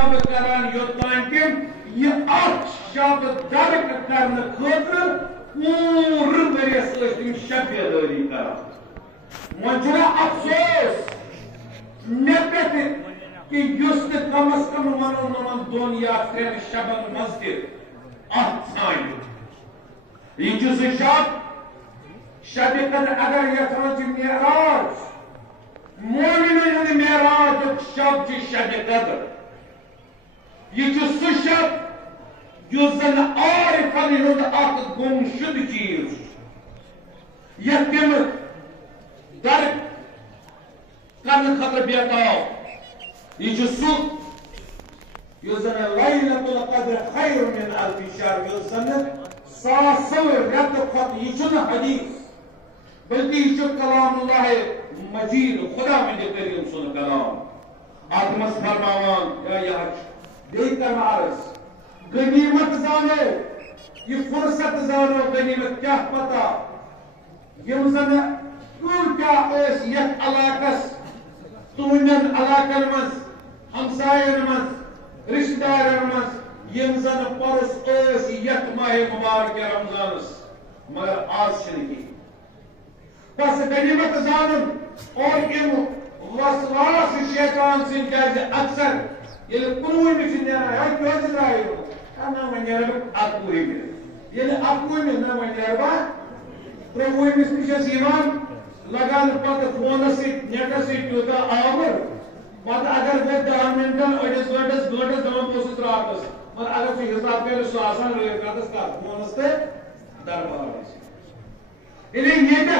شب کران یوتان کہ یہ اخ شب درک کرنے خاطر پور ورس تم شب بیداری کران وجہ افسوس مے پہ کہ اس کم از کم ونو دون یا ترین شبن مز ثان یہ سہ شب شب قدر اگر یھان معراج مومنن ہند معراج شب شب قدر یہ سہ شب اس زن عارفن ہند اخ گم شد چیز یت تم درک کرنے خاطر بیتاؤ یہ سہ اس زن لیلۃ القدر خیر من الف شہر اس زن ساسو رت کھت یہ حدیث بلکہ یہ کلام اللہ مجید خدا مند کریم سن کلام آتمس فرماوان یا بیتر عرض غنیمت زانو یہ فرصت زانو غنیمت کیا پتہ یم زن کیا اس یت علاقس تہندین علاقن مز ہمسائن مز رشتہ دارن مز یم زن پرس اس یت ماہ مبارک رمضانس مگر آج چھنکی بس غنیمت زانن اور ام وسواس شیطان سن کیاز اکثر یل کنوئی میں نیران ہے کیاز درائے نا ون نیران اکوئی میں یل اکوئی میں نا ون نیران تروئی میں نشس ایمان لگان پتہ فونس نیٹس تیوتا آور پتہ اگر وہ 10 منٹن اڑس گھنٹس دپان بہت راتس مگر اگر سہ حساب کر سہ آسان راتس کر فونس تے دربار یعنی یہ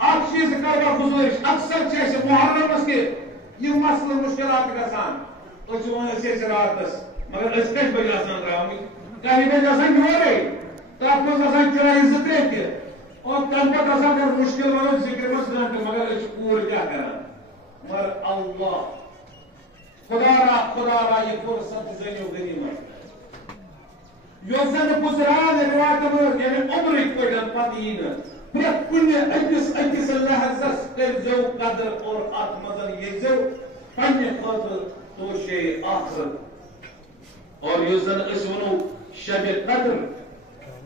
اخ چیز کروا گزارش اکثر محرمس تہ یہ مسئلہ مشکلات گھان راتس مگر کس بجے آسان درامت کہہ بجے آسان یورے تر مز آسان چرائی 2-3 تہ اور تم پتہ آسان کر مشکل ونو ذکر مس گھنٹہ مگر پور کیا کران مگر اللہ خدا را یہ فرصت زنیو غنیمت یس زن گزران روایتن یعنی عمرک پٹن پتہ یہ پریت کن اکس لحظس کرزو قدر اور ات مزن یزو پنہ خاطر توشے آخرت اور یس زن اس ونو شب قدر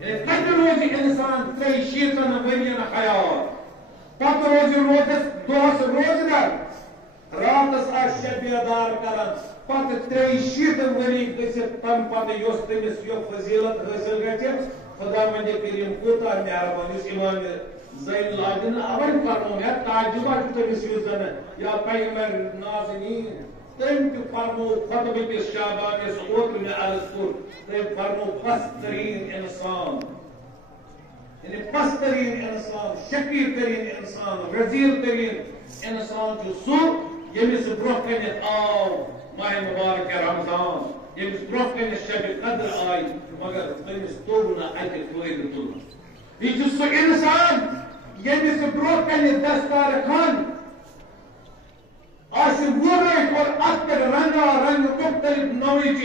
یعنی قدر روزی انسان 63 ورین حیات پتہ روزی دہس روزگار راتس آ شب بیدار کران پتہ 63 وری گژھتھ تم پتہ یس تمس یہ فضیلت حاصل گژھِ خدا مند کریم کوتاہ مہربان اس امام زین العابدین اول فرمو ہے تعجبہ تمس یس زن یا پیغمبر نازنین تم تہ فرمو خطبہ کس شعبان اس اوتر میں عرض کور تم فرمو پست ترین انسان یعنی پست ترین انسان شقی ترین انسان رذیل ترین انسان جو سو یمس برہ کنت آو ماہ مبارک رمضان یمس برہ کنت شب قدر آئی مگر تمس توگ نا اتہ فائدہ تل یہ سہ انسان یمس برہ کنت دستار خان ورے اور ات پہ رنگا رنگ مختلف نوچ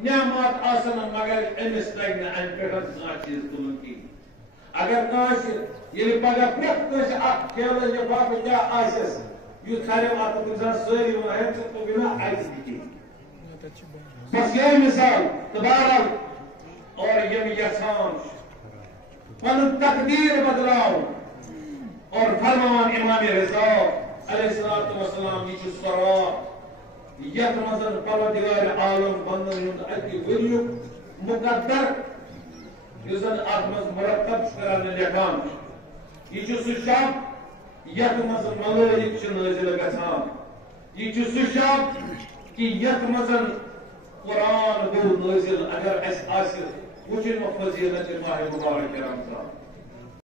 نعمات آسن مگر امس لگ نا ام پہ زان چیز تلن کی اگر کانس یل پگہ پریت کانس اخ کھیل یا باقی کیا آسس یہ کھارے ات انسان ساری ون تو بنا آئس دی بس یہ مثال تبارک اور یم یسان پن تقدیر بدلاو اور فرمان امام رضا علیہ الصلوۃ والسلام یہ سرا یت مزن پروردگار عالم بندن ہند اتی وریو مقدر یہ زن اتمز مرتب کران لکھان یہ سہ شب یت مزن ملائک نازل گژھان یہ سہ شب کہ یت مزن قرآن گو نازل اگر اس آسہ وچن فضیلت ماہ مبارک رمضان